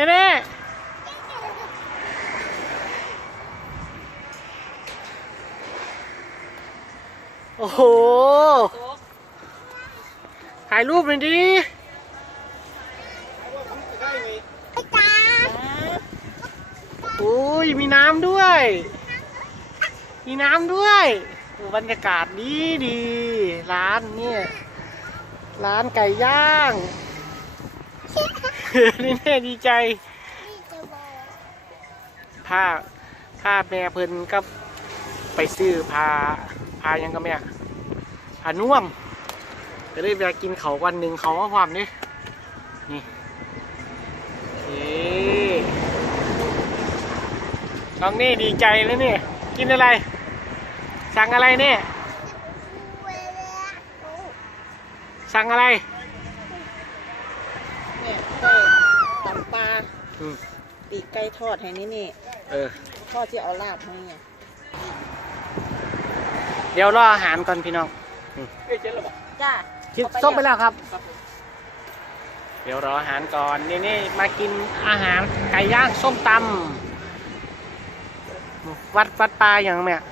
น่เน่โอ้โห ถ่ายรูปหน่อยดิโอ้ย มีน้ำด้วย มีน้ำด้วยโอ้บรรยากาศดีดี ร้านเนี่ย ร้านไก่ย่าง นี่แน่ดีใจ ผ้าผ้าแม่เพิ่นก็ไปซื้อผ้าผ้ายังก็แม่ผ้านุ่มก็เลยไปกินเขาววันหนึ่งเขาก็ความนี่นี่นี่น้องนี่ดีใจแล้วเนี่ยกินอะไร สั่งอะไรเนี่ยสั่งอะไร เนี่ยไก่ตำปลา อืมตีกไก่ทอดให้นี่นี่เออ ทอดที่เอาลาบให้เนี่ย เดี๋ยวรออาหารก่อนพี่น้องจ้าคิดส้มไปแล้วครับ เดี๋ยวรออาหารก่อนนี่นี่มากินอาหารไก่ย่างส้มตำวัดวัดปลาอย่างเนี้ย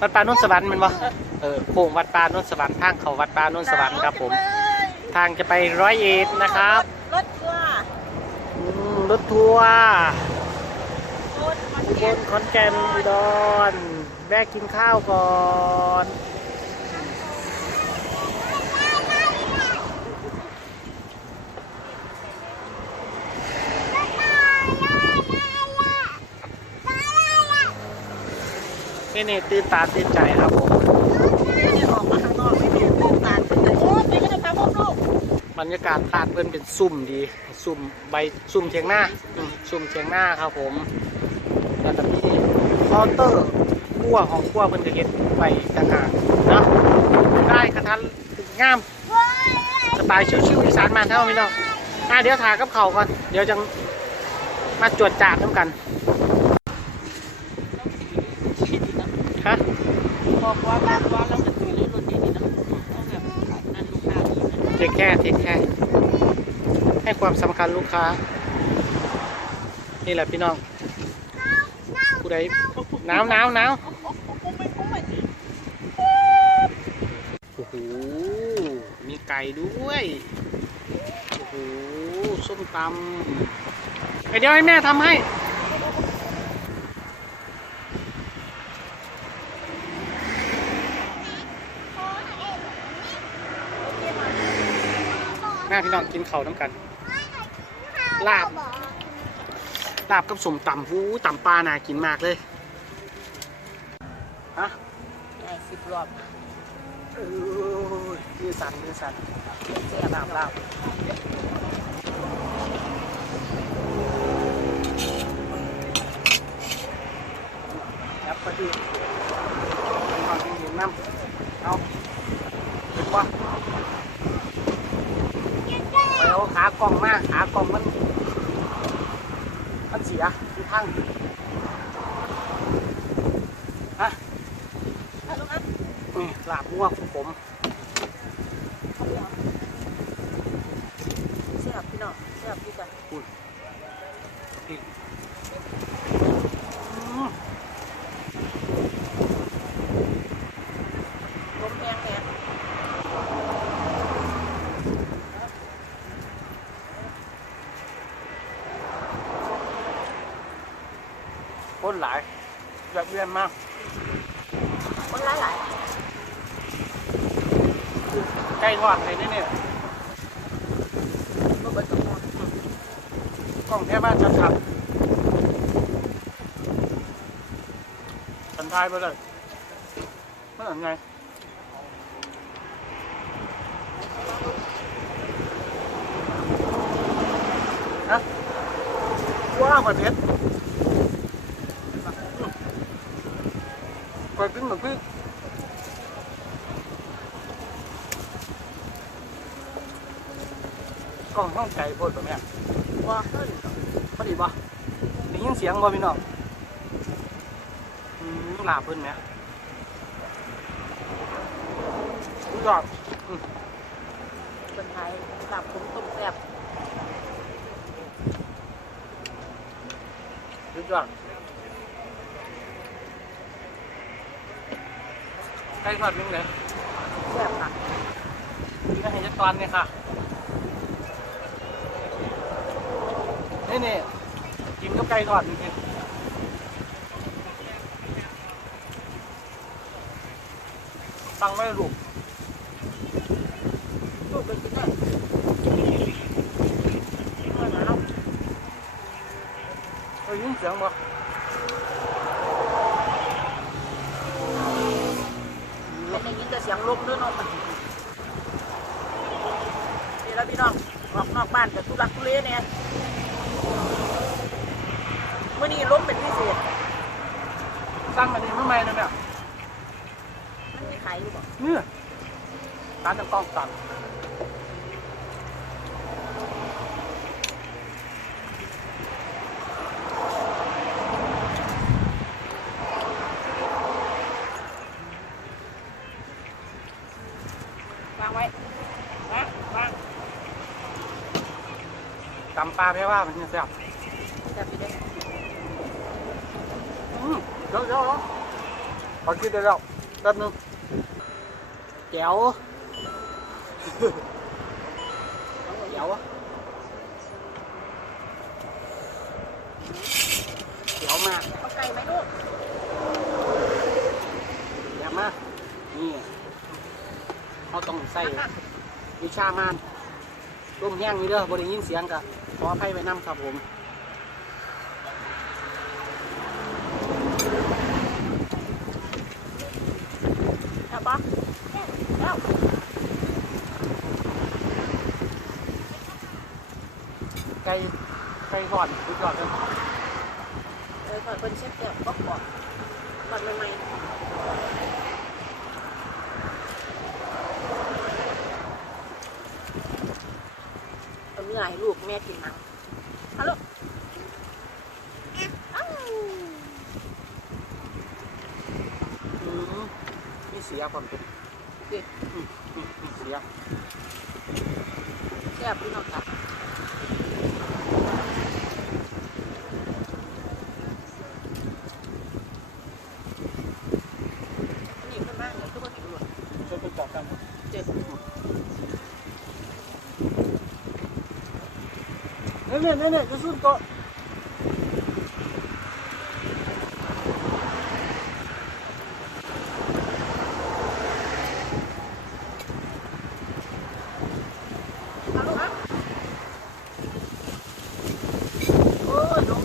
วัดปลาโนนสวรรค์แมันบ่เออโค้งวัดปลาโนนสวรรค์ทางเขาวัดปลาโนนสวรรค์ครับผม ทางจะไปร้อยเอ็ดนะครับรถทัวร์อืม รถทัวร์รถมันอุบลขอนแก่นอุดรแวะกินข้าวก่อนนี่นี่ตื่นตาตื่นใจครับผม บรรยากาศร้านเพื่อนเป็นซุ่มดีซุ่มใบซุ่มเทียงหน้าซุ่มเทียงหน้าครับผมแล้วก็มีคาน์เตอร์ขั้วของขั้วเพื่อนจะเห็นไปต่างหากเนาะได้กระทันงามสไตล์ชิวๆอีสานมานเท่าพี่น้องอะเดี๋ยวถ่ายกับเขาก่อนเดี๋ยวจังมาจวดจาดน้ำกันฮะบอกว่าบ้านว่าเราจะตื่นเรื่องรถดีๆนะ เทคแค่เทคแค่ให้ความสำคัญลูกค้า นี่แหละพี่น้องผู้ใดหนาวหนาวหนาวโอ้โหมีไก่ด้วยโอ้โหส้มตำเดี๋ยวให้แม่ทำให้ แม่พี่น้องกินเขาวน้ำกัน ลาบ ลาบกับสมตำหูตำปลาน่ากินมากเลยฮะได้สิบรอบเออมือสั่นมือสั่นเสียบลาบลาบครับพอดีเอาจริงเห็นน้ำเอาเห็นปะไปเอาขากล่องมาขากล่องมัน มันเสียที่ข้างฮะ เอาลูกอัพ นี่ ลาบงัวของผมเสียบพี่น้องเสียบพี่กันนี่อืมลมแรงแรงคนหลายแบบเรียนมากคนหลายหลาย ใกล้ทอดเลยนี่เนี่ยมื่อเบิกกล้องแท้บ้านชัดชัดสันทายไปเลยเมื่อไงฮะว้าวประเทศไปกินเหมือนพี่ กล้องห้องไก่โพดแบบเนี้ยว่าขึ้นพอดีป่ะได้ยินเสียงบ่พี่น้องอืมลาบเพิ่นไหมสุดยอดคนไทยหลับผมต้มแซ่บยอดไก่ทอดนึงเลยแซ่บค่ะกินอาหารจักตอนเนี่ยค่ะ นี่นี่กินกับไก่ทอดจริงๆสั่งไม่ลูกลูกไปกินได้อร่อยนะเอ้ยยินเสียงบ่เป็นย่างนี้แต่เสียงลมด้วยเนาะนี่แล้วพี่น้องออกนอกบ้านกับทุลักทุเลเนี่ย เมื่อนี้ลมเป็นพิเศษสั่งอันนี้มาใหม่เลยเนี่ยมันมีขายอยู่บ่เนี่ยร้านน้ำกล้องสั่ง วางไว้นะวาง ตำ ปลาแพ้ว่ามันจะแซ่บแบบนี้ได้อืมเดี๋ยวเดี๋ยวขอคิดได้แล้วแป๊บนึงแจ๋วแจ๋วอะแจ๋วมากเอาไก่ไหมลูกแจ๋วมากนี่เขาต้องใส่วิชามานร่มแห้งนี่เด้อบริยินเสียงกับ ขออภัยไปน้ำครับผมเอาปะเอาไก่ไก่ก่อนดูก่อนเลยเออก่อนเป็นเชฟแก้วก็ก่อนก่อนใหม่ๆ อาเนื้อให้ลูกแม่กินมั้งฮัลโหลอ้าวอืมมีเสียความเป็นเด็ดอืมอืมมีเสียแซ่บพี่น้องจ้ะอันนี้ขึ้นมากเลยทุกคนเห็นหมด ช่วยไปจับกัน เจ็ด เนี่ยเนี่ยเนี่ยจะสุดก็เอาลูกครับโอ้ยลูก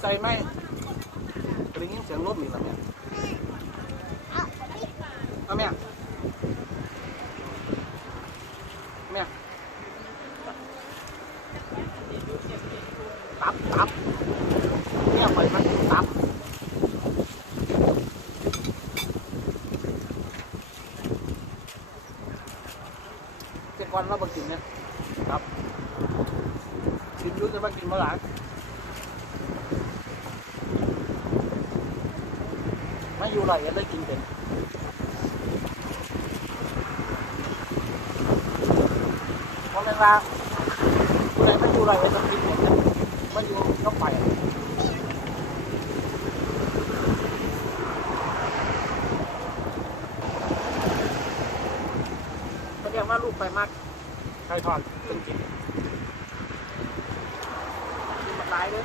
ใส่ไหมได้ยินเสียงรถนี่แบบเนี้ย เอาแม่แม่ตับตับเนี่ยปมันตับเจ็ดวันเราบกินเนี่ยครับกินยุ่งจะมากินเมื่อไหร่ไม่อยู่ไรก็เลยกินเป็น เพราะเวลาผู้ใดไม่อยู่ไรก็จะกินหมดนะไม่อยู่ก็ไปแสดงว่าลูกไปมากใครทอดเป็นกินกินหมดหลายเลย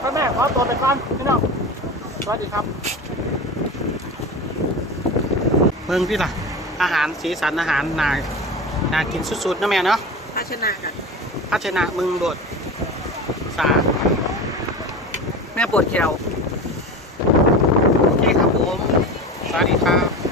พ่อแม่ขอตัวไปก่อนพี่น้อง สวัสดีครับเบิ่งพี่ล่ะ อาหารสีสันอาหารนานากินสุดๆนะแม่เนาะภาชนะค่ะพัชนะมึงโดดสาแม่ปวดแขวโอเคครับผมสวัสดีครับ